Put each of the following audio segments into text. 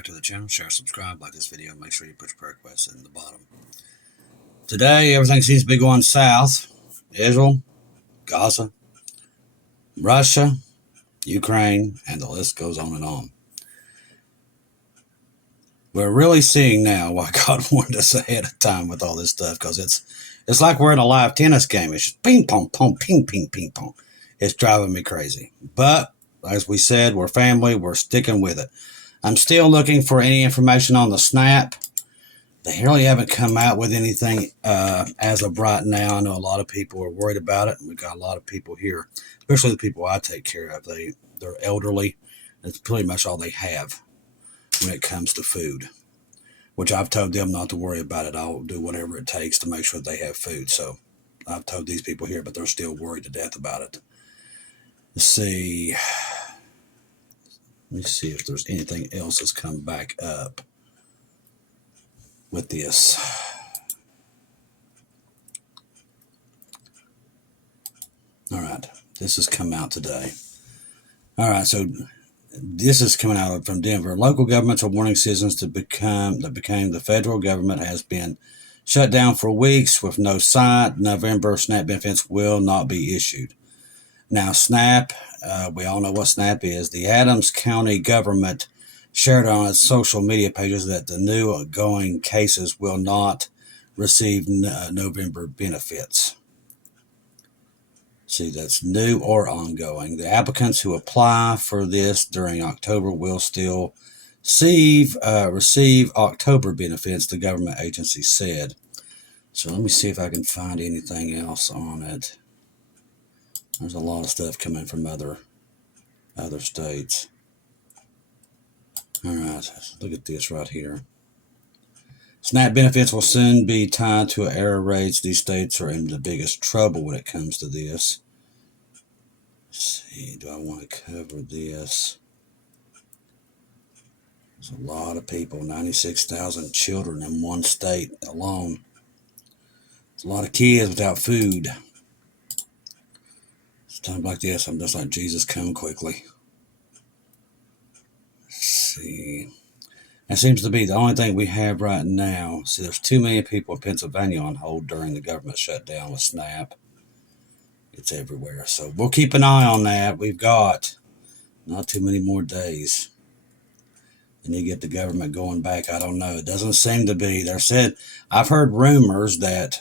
back to the channel. Share, subscribe, like this video. Make sure you put your prayer requests in the bottom. Today, everything seems to be going south. Israel, Gaza, Russia, Ukraine, and the list goes on and on. We're really seeing now why God warned us ahead of time with all this stuff, because it's like we're in a live tennis game. It's just ping, pong, pong, ping, ping, ping, pong. It's driving me crazy. But, as we said, we're family. We're sticking with it. I'm still looking for any information on the SNAP. They really haven't come out with anything as of right now. I know a lot of people are worried about it. We've got a lot of people here, especially the people I take care of. They're elderly. It's pretty much all they have when it comes to food, which I've told them not to worry about it. I'll do whatever it takes to make sure they have food. So I've told these people here, but they're still worried to death about it. Let's see. Let me see if there's anything else that's come back up with this. All right, this has come out today. All right, so this is coming out from Denver. Local governments are warning citizens that became the federal government has been shut down for weeks with no sight. November SNAP benefits will not be issued. Now, SNAP, we all know what SNAP is. The Adams County government shared on its social media pages that the new ongoing cases will not receive November benefits. See, that's new or ongoing. The applicants who apply for this during October will still receive October benefits, the government agency said. So let me see if I can find anything else on it. There's a lot of stuff coming from other states. All right, look at this right here. SNAP benefits will soon be tied to error rates. These states are in the biggest trouble when it comes to this. Let's see, do I want to cover this? There's a lot of people, 96,000 children in one state alone. There's a lot of kids without food. Times like this, I'm just like, Jesus, come quickly. Let's see. That seems to be the only thing we have right now. See, there's too many people in Pennsylvania on hold during the government shutdown with SNAP. It's everywhere. So we'll keep an eye on that. We've got not too many more days. And you get the government going back. I don't know. It doesn't seem to be. I've heard rumors that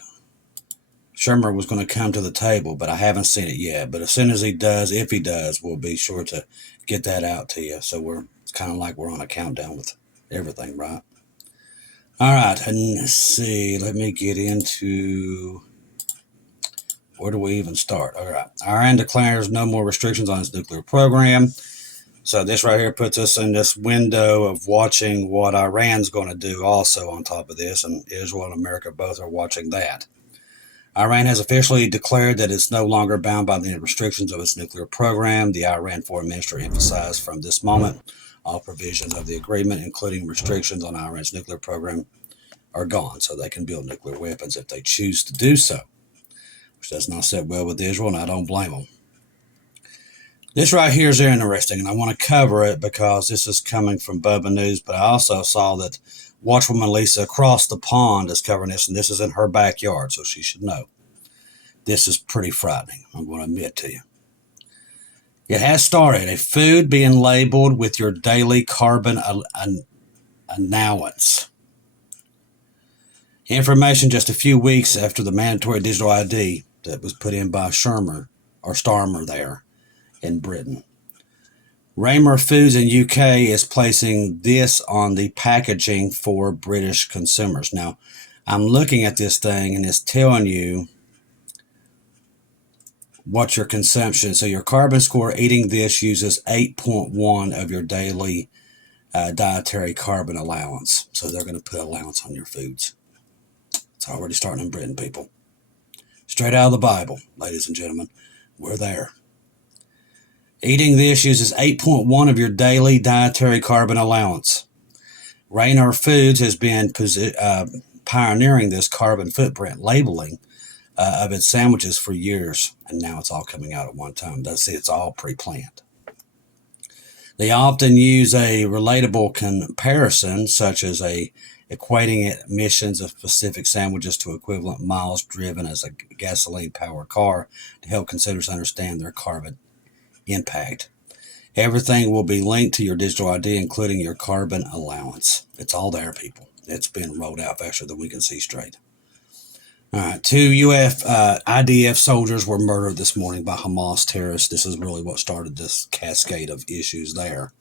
Shermer was going to come to the table, but I haven't seen it yet. But as soon as he does, if he does, we'll be sure to get that out to you. So it's kind of like we're on a countdown with everything, right? All right, and let's see. Let me get into, where do we even start? All right, Iran declares no more restrictions on its nuclear program. So this right here puts us in this window of watching what Iran's going to do also on top of this, and Israel and America both are watching that. Iran has officially declared that it's no longer bound by the restrictions of its nuclear program. The Iran foreign minister emphasized from this moment, all provisions of the agreement, including restrictions on Iran's nuclear program, are gone, so they can build nuclear weapons if they choose to do so, which does not sit well with Israel, and I don't blame them. This right here is interesting, and I want to cover it because this is coming from Bubba News, but I also saw that Watchwoman Lisa across the pond is covering this, and this is in her backyard, so she should know. This is pretty frightening, I'm going to admit to you. It has started. A food being labeled with your daily carbon allowance. Information just a few weeks after the mandatory digital ID that was put in by Starmer there in Britain. Raymer Foods in UK is placing this on the packaging for British consumers. Now, I'm looking at this thing and it's telling you what your consumption. So your carbon score eating this uses 8.1 of your daily dietary carbon allowance. So they're going to put allowance on your foods. It's already starting in Britain, people. Straight out of the Bible, ladies and gentlemen. We're there. Eating this uses 8.1 of your daily dietary carbon allowance. Raymer Foods has been pioneering this carbon footprint labeling of its sandwiches for years, and now it's all coming out at one time. It's all pre-planned. They often use a relatable comparison, such as equating emissions of specific sandwiches to equivalent miles driven as a gasoline-powered car to help consumers understand their carbon impact. Everything will be linked to your digital ID, including your carbon allowance. It's all there, people. It's been rolled out faster than we can see straight. All right, 2 IDF soldiers were murdered this morning by Hamas terrorists. This is really what started this cascade of issues there,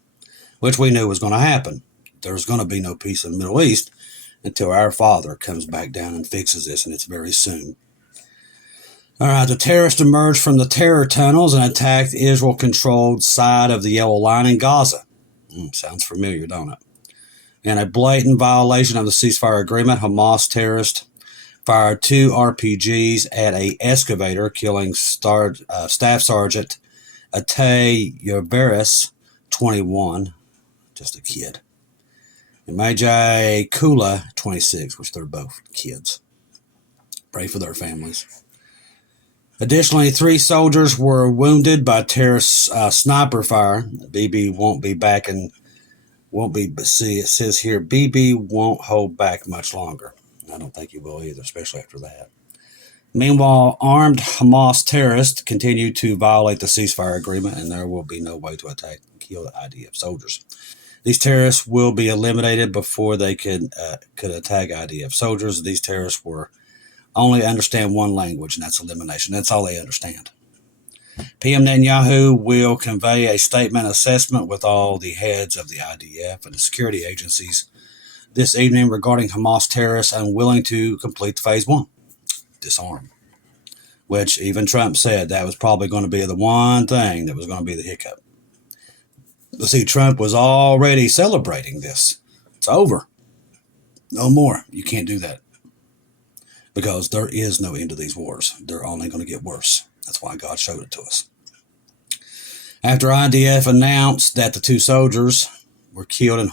which we knew was going to happen. There's going to be no peace in the Middle East until our Father comes back down and fixes this, and it's very soon. All right, the terrorists emerged from the terror tunnels and attacked Israel-controlled side of the Yellow Line in Gaza. Sounds familiar, don't it? In a blatant violation of the ceasefire agreement, Hamas terrorists fired 2 RPGs at an excavator, killing Staff Sergeant Atay Yerberis, 21, just a kid, and Magi Kula, 26, which they're both kids. Pray for their families. Additionally, 3 soldiers were wounded by terrorist sniper fire. BB won't be back and won't be, but see, it says here, BB won't hold back much longer. I don't think he will either, especially after that. Meanwhile, armed Hamas terrorists continue to violate the ceasefire agreement, and there will be no way to attack and kill the IDF soldiers. These terrorists will be eliminated before they could attack IDF soldiers. These terrorists only understand one language, and that's elimination. That's all they understand. PM Netanyahu will convey a statement assessment with all the heads of the IDF and the security agencies this evening regarding Hamas terrorists unwilling to complete phase 1, disarm, which even Trump said that was probably going to be the one thing that was going to be the hiccup. But see, Trump was already celebrating this. It's over. No more. You can't do that. Because there is no end to these wars. They're only going to get worse. That's why God showed it to us. After IDF announced that the 2 soldiers were killed in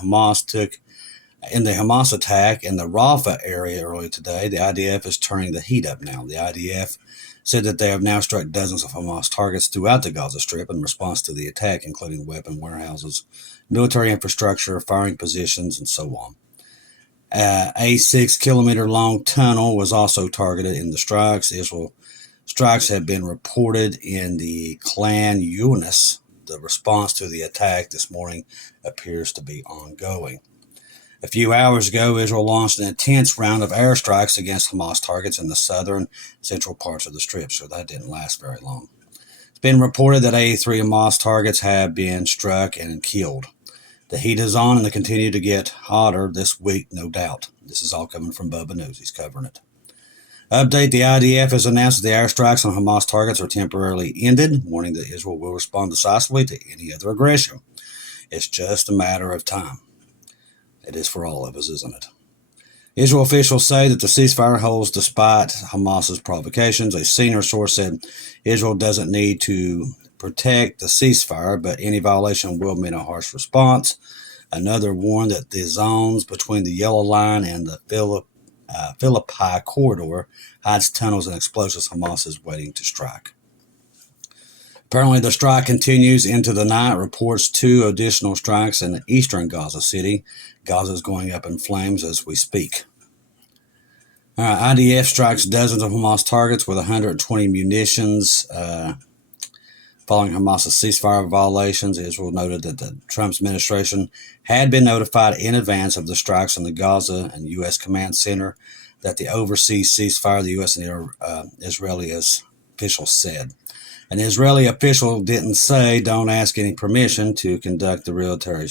the Hamas attack in the Rafah area earlier today, the IDF is turning the heat up now. The IDF said that they have now struck dozens of Hamas targets throughout the Gaza Strip in response to the attack, including weapon warehouses, military infrastructure, firing positions, and so on. A 6-kilometer-long tunnel was also targeted in the strikes. Israel strikes have been reported in the Clan Yunus. The response to the attack this morning appears to be ongoing. A few hours ago, Israel launched an intense round of airstrikes against Hamas targets in the southern central parts of the Strip, so that didn't last very long. It's been reported that 83 Hamas targets have been struck and killed. The heat is on, and they continue to get hotter this week, no doubt. This is all coming from Bubba News. He's covering it. Update, the IDF has announced that the airstrikes on Hamas targets are temporarily ended, warning that Israel will respond decisively to any other aggression. It's just a matter of time. It is for all of us, isn't it? Israel officials say that the ceasefire holds despite Hamas's provocations. A senior source said Israel doesn't need to protect the ceasefire, but any violation will mean a harsh response. Another warned that the zones between the Yellow Line and the Philippi corridor hides tunnels and explosives Hamas is waiting to strike. Apparently, the strike continues into the night. Reports 2 additional strikes in the eastern Gaza City. Gaza is going up in flames as we speak. IDF strikes dozens of Hamas targets with 120 munitions. Following Hamas's ceasefire violations, Israel noted that the Trump's administration had been notified in advance of the strikes on the Gaza and U.S. Command Center that the overseas ceasefire, the U.S. and Israeli officials said. An Israeli official didn't say, don't ask any permission to conduct the retaliatory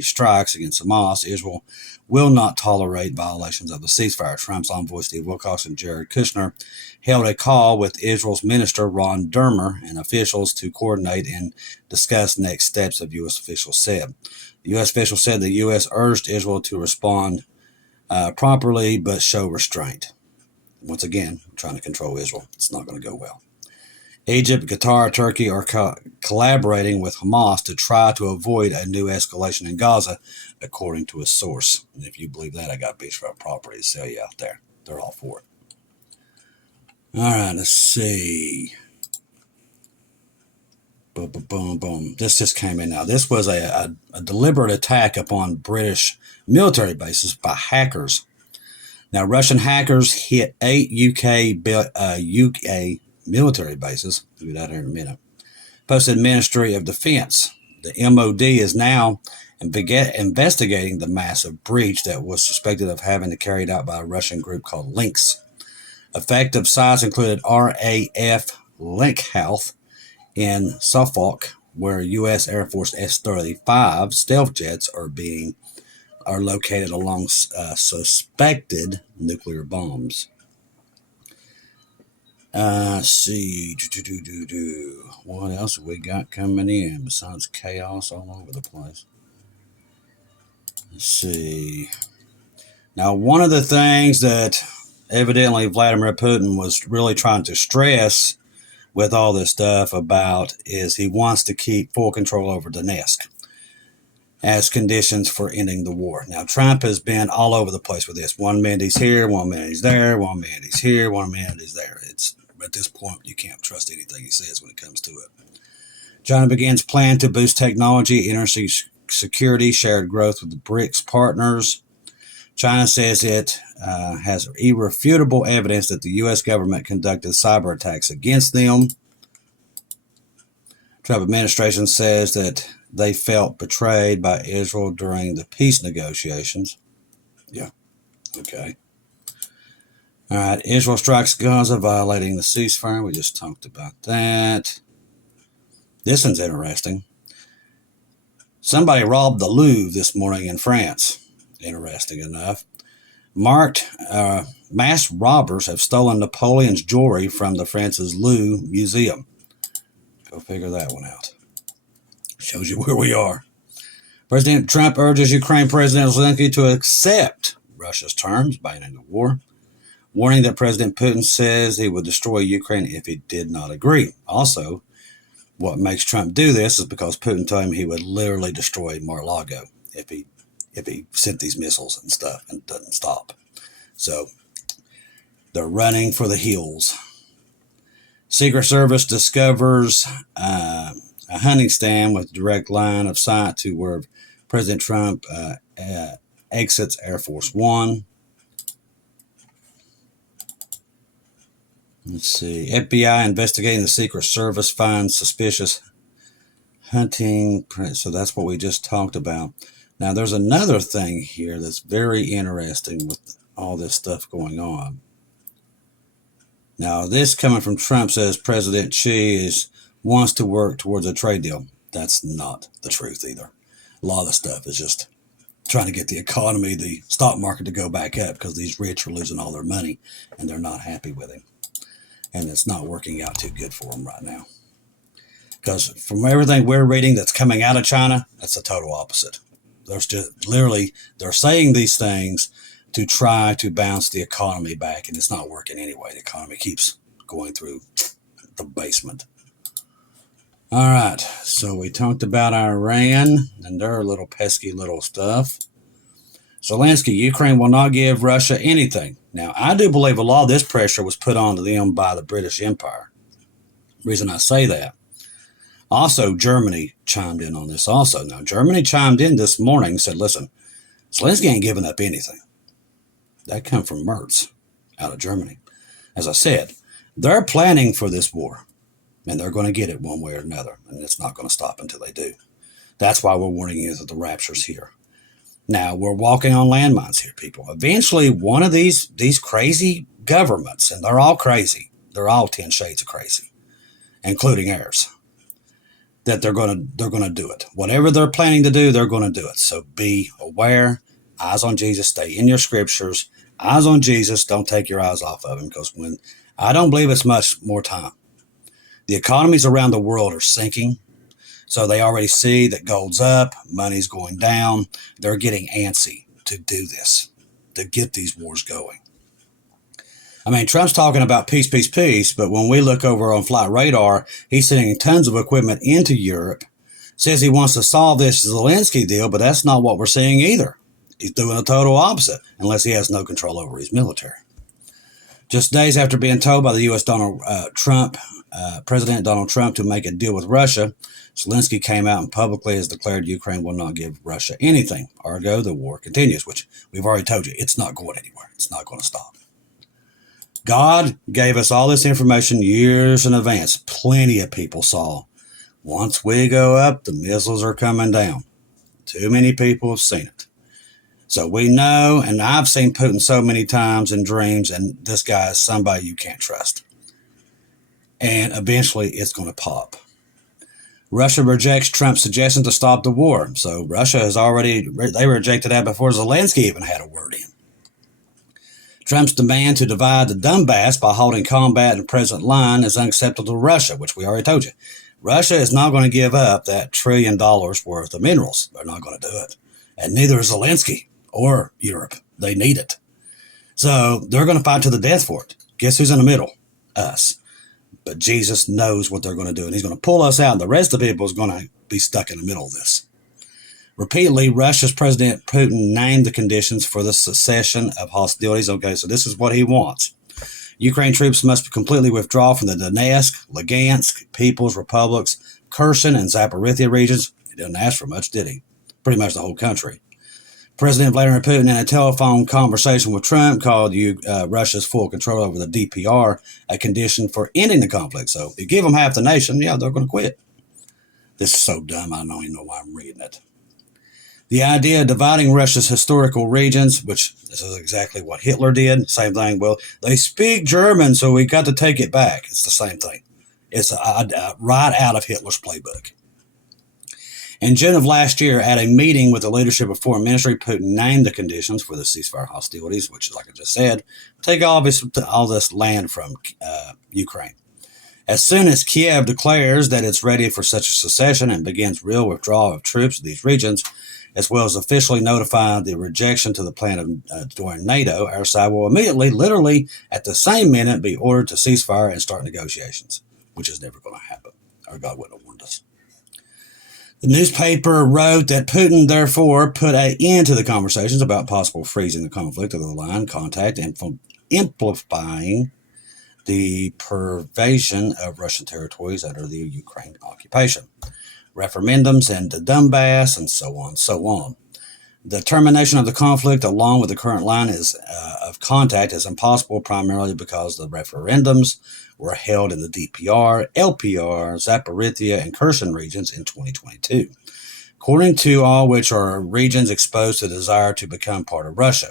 strikes against Hamas. Israel will not tolerate violations of the ceasefire. Trump's envoy Steve Wilcox and Jared Kushner held a call with Israel's minister Ron Dermer and officials to coordinate and discuss next steps, of U.S. officials said. The U.S. official said the U.S. urged Israel to respond properly but show restraint. Once again, trying to control Israel. It's not going to go well. Egypt, Qatar, Turkey are collaborating with Hamas to try to avoid a new escalation in Gaza, according to a source. And if you believe that, I got beachfront property to sell you out there. They're all for it. All right, let's see. Boom, boom, boom, boom. This just came in now. This was a deliberate attack upon British military bases by hackers. Now, Russian hackers hit 8 UK military bases. We'll do that here in a minute. Posted Ministry of Defense. The MOD is now investigating the massive breach that was suspected of having been carried out by a Russian group called Lynx. Effective sites included RAF Linkhouse in Suffolk, where U.S. Air Force S-35 stealth jets are located along suspected nuclear bombs. Let's see. What else have we got coming in besides chaos all over the place? Let's see. Now, one of the things that evidently Vladimir Putin was really trying to stress with all this stuff about is he wants to keep full control over Donetsk as conditions for ending the war. Now, Trump has been all over the place with this. 1 minute he's here, 1 minute he's there, 1 minute he's here, 1 minute he's there. It's at this point, you can't trust anything he says when it comes to it. China begins plan to boost technology, energy security, shared growth with the BRICS partners. China says it has irrefutable evidence that the U.S. government conducted cyber attacks against them. Trump administration says that they felt betrayed by Israel during the peace negotiations. Yeah, okay. All right, Israel strikes Gaza, violating the ceasefire. We just talked about that. This one's interesting. Somebody robbed the Louvre this morning in France. Interesting enough. Mass robbers have stolen Napoleon's jewelry from the France's Louvre Museum. Go figure that one out. Shows you where we are. President Trump urges Ukraine President Zelensky to accept Russia's terms, banning the war, warning that President Putin says he would destroy Ukraine if he did not agree. Also, what makes Trump do this is because Putin told him he would literally destroy Mar-a-Lago if he sent these missiles and stuff and doesn't stop. So they're running for the hills. Secret Service discovers a hunting stand with direct line of sight to where President Trump exits Air Force One. Let's see. FBI investigating the Secret Service finds suspicious hunting. So that's what we just talked about. Now, there's another thing here that's very interesting with all this stuff going on. Now, this coming from Trump says President Xi wants to work towards a trade deal. That's not the truth either. A lot of the stuff is just trying to get the economy, the stock market to go back up because these rich are losing all their money and they're not happy with him. And it's not working out too good for them right now. Because from everything we're reading that's coming out of China, that's the total opposite. They're saying these things to try to bounce the economy back, and it's not working anyway. The economy keeps going through the basement. All right, so we talked about Iran and their little pesky little stuff. Zelensky, Ukraine will not give Russia anything. Now, I do believe a lot of this pressure was put onto them by the British Empire. The reason I say that. Also, Germany chimed in on this also. Now, Germany chimed in this morning and said, listen, Zelensky ain't giving up anything. That come from Merz out of Germany. As I said, they're planning for this war, and they're going to get it one way or another, and it's not going to stop until they do. That's why we're warning you that the rapture's here. Now, we're walking on landmines here, people. Eventually, one of these crazy governments, and they're all crazy, they're all 10 shades of crazy, including ours, that they're going to do it. Whatever they're planning to do, they're going to do it. So be aware. Eyes on Jesus. Stay in your scriptures. Eyes on Jesus. Don't take your eyes off of him, because I don't believe it's much more time. The economies around the world are sinking. So they already see that gold's up, money's going down. They're getting antsy to do this, to get these wars going. I mean, Trump's talking about peace, peace, peace, but when we look over on Flight Radar, he's sending tons of equipment into Europe, says he wants to solve this Zelensky deal, but that's not what we're seeing either. He's doing a total opposite, unless he has no control over his military. Just days after being told by the U.S. Donald Trump President Donald Trump to make a deal with Russia, Zelensky came out and publicly has declared Ukraine will not give Russia anything. Ergo, the war continues, which we've already told you, it's not going anywhere. It's not going to stop. God gave us all this information years in advance. Plenty of people saw. Once we go up, the missiles are coming down. Too many people have seen it. So we know, and I've seen Putin so many times in dreams, and this guy is somebody you can't trust. And eventually it's going to pop. Russia rejects Trump's suggestion to stop the war. So Russia has already, they rejected that before Zelensky even had a word in. Trump's demand to divide the Donbass by holding combat in the present line is unacceptable to Russia, which we already told you. Russia is not going to give up that $1 trillion worth of minerals. They're not going to do it. And neither is Zelensky or Europe. They need it. So they're going to fight to the death for it. Guess who's in the middle? Us. But Jesus knows what they're going to do, and he's going to pull us out, and the rest of the people is going to be stuck in the middle of this. Repeatedly, Russia's President Putin named the conditions for the cessation of hostilities. Okay, so this is what he wants. Ukraine troops must completely withdraw from the Donetsk, Lugansk, People's Republics, Kherson, and Zaporizhia regions. He didn't ask for much, did he? Pretty much the whole country. President Vladimir Putin, in a telephone conversation with Trump, called Russia's full control over the DPR a condition for ending the conflict. So if you give them half the nation, yeah, they're going to quit. This is so dumb, I don't even know why I'm reading it. The idea of dividing Russia's historical regions, which this is exactly what Hitler did, same thing. Well, they speak German, so we got to take it back. It's the same thing. It's right out of Hitler's playbook. In June of last year, at a meeting with the leadership of Foreign Ministry, Putin named the conditions for the ceasefire hostilities, which is, like I just said, take all this land from Ukraine. As soon as Kiev declares that it's ready for such a secession and begins real withdrawal of troops to these regions, as well as officially notify the rejection to the plan of joining NATO, our side will immediately, literally at the same minute, be ordered to cease fire and start negotiations, which is never going to happen. Our God wouldn't have warned us. The newspaper wrote that Putin, therefore, put an end to the conversations about possible freezing the conflict of the line, contact, and amplifying the pervasion of Russian territories under the Ukraine occupation, referendums in the Donbass, and so on, so on. The termination of the conflict, along with the current line of contact, is impossible primarily because the referendums were held in the DPR, LPR, Zaporizhia, and Kherson regions in 2022, according to all which are regions exposed to the desire to become part of Russia.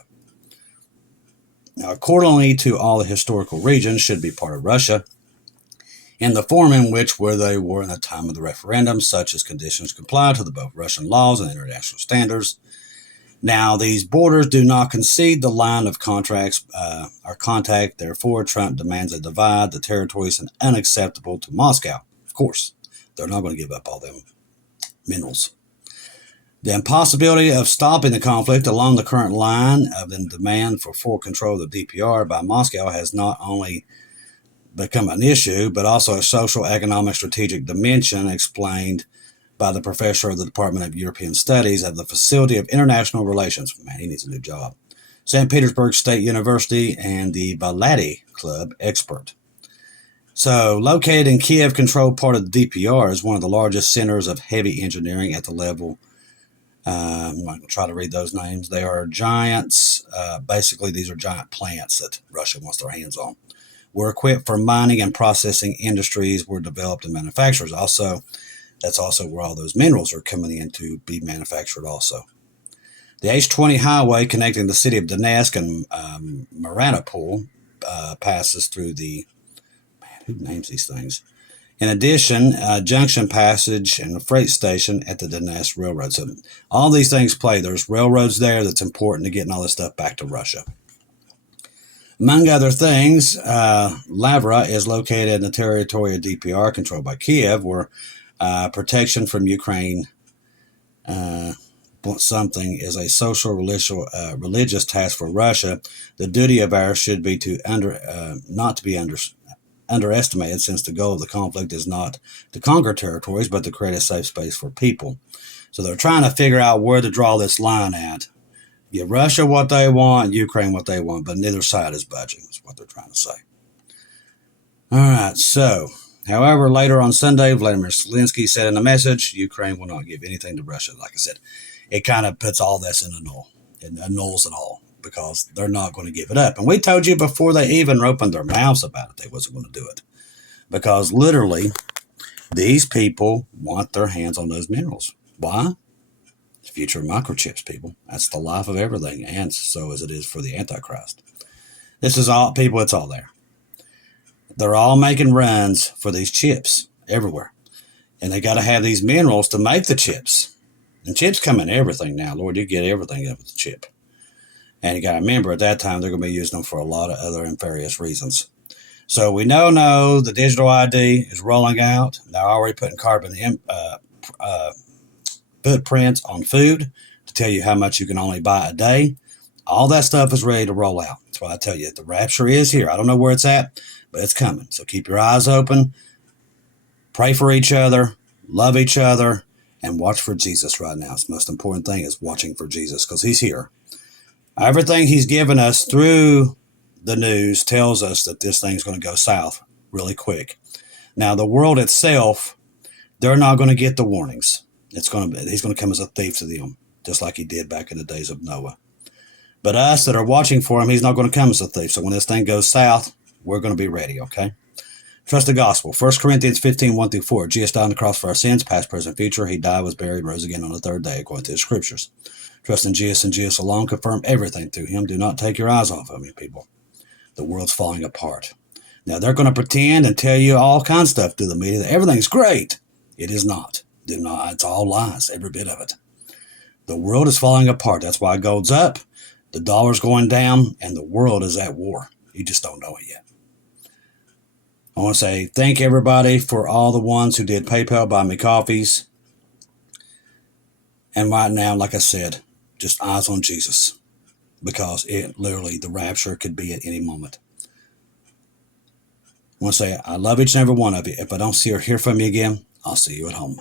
Now, accordingly to all the historical regions should be part of Russia, in the form in which they were in the time of the referendum, such as conditions comply to both Russian laws and international standards. Now, these borders do not concede the line of contracts or contact. Therefore, Trump demands a divide. The territories and unacceptable to Moscow. Of course, they're not going to give up all them minerals. The impossibility of stopping the conflict along the current line of the demand for full control of the DPR by Moscow has not only become an issue, but also a social, economic, strategic dimension explained by the professor of the Department of European Studies of the Facility of International Relations. Man, he needs a new job. St. Petersburg State University and the Baladi Club expert. So, located in Kiev-controlled part of the DPR is one of the largest centers of heavy engineering at the level. I'm not going to try to read those names. They are giants. Basically, these are giant plants that Russia wants their hands on. Were equipped for mining and processing industries, were developed and manufacturers. Also, that's also where all those minerals are coming in to be manufactured also. The H-20 highway connecting the city of Donetsk and Mariupol passes through the... Man, who names these things? In addition, junction passage and a freight station at the Donetsk Railroad. So all these things play. There's railroads there that's important to getting all this stuff back to Russia. Among other things, Lavra is located in the territory of DPR controlled by Kiev, where protection from Ukraine something is a social religious task for Russia. The duty of ours should be to not to be underestimated, since the goal of the conflict is not to conquer territories, but to create a safe space for people. So they're trying to figure out where to draw this line at. Give Russia what they want, Ukraine what they want, but neither side is budging, is what they're trying to say. All right, so However, later on Sunday, Vladimir Zelensky said in a message, Ukraine will not give anything to Russia. Like I said, it kind of puts all this in a null. It annuls it all because they're not going to give it up. And we told you before they even opened their mouths about it, they wasn't going to do it. Because literally, these people want their hands on those minerals. Why? The future of microchips, people. That's the life of everything, and so as it is for the Antichrist. This is all, people, it's all there. They're all making runs for these chips everywhere. And they got to have these minerals to make the chips. And chips come in everything now. Lord, you get everything out of the chip. And you got to remember, at that time, they're going to be using them for a lot of other nefarious reasons. So we know the digital ID is rolling out. They're already putting carbon footprints on food to tell you how much you can only buy a day. All that stuff is ready to roll out. That's why I tell you, the rapture is here. I don't know where it's at, but it's coming. So keep your eyes open. Pray for each other. Love each other. And watch for Jesus right now. It's the most important thing is watching for Jesus because he's here. Everything he's given us through the news tells us that this thing's going to go south really quick. Now, the world itself, they're not going to get the warnings. He's going to come as a thief to them, just like he did back in the days of Noah. But us that are watching for him, he's not going to come as a thief. So when this thing goes south, we're going to be ready, okay? Trust the gospel. 1 Corinthians 15, 1-4. Jesus died on the cross for our sins, past, present, future. He died, was buried, rose again on the third day, according to the scriptures. Trust in Jesus and Jesus alone. Confirm everything through him. Do not take your eyes off of me, people. The world's falling apart. Now, they're going to pretend and tell you all kinds of stuff through the media that everything's great. It is not. It's all lies, every bit of it. The world is falling apart. That's why gold's up, the dollar's going down, and the world is at war. You just don't know it yet. I want to say thank everybody for all the ones who did PayPal, buy me coffees. And right now, like I said, just eyes on Jesus. Because it literally, the rapture could be at any moment. I want to say I love each and every one of you. If I don't see or hear from you again, I'll see you at home.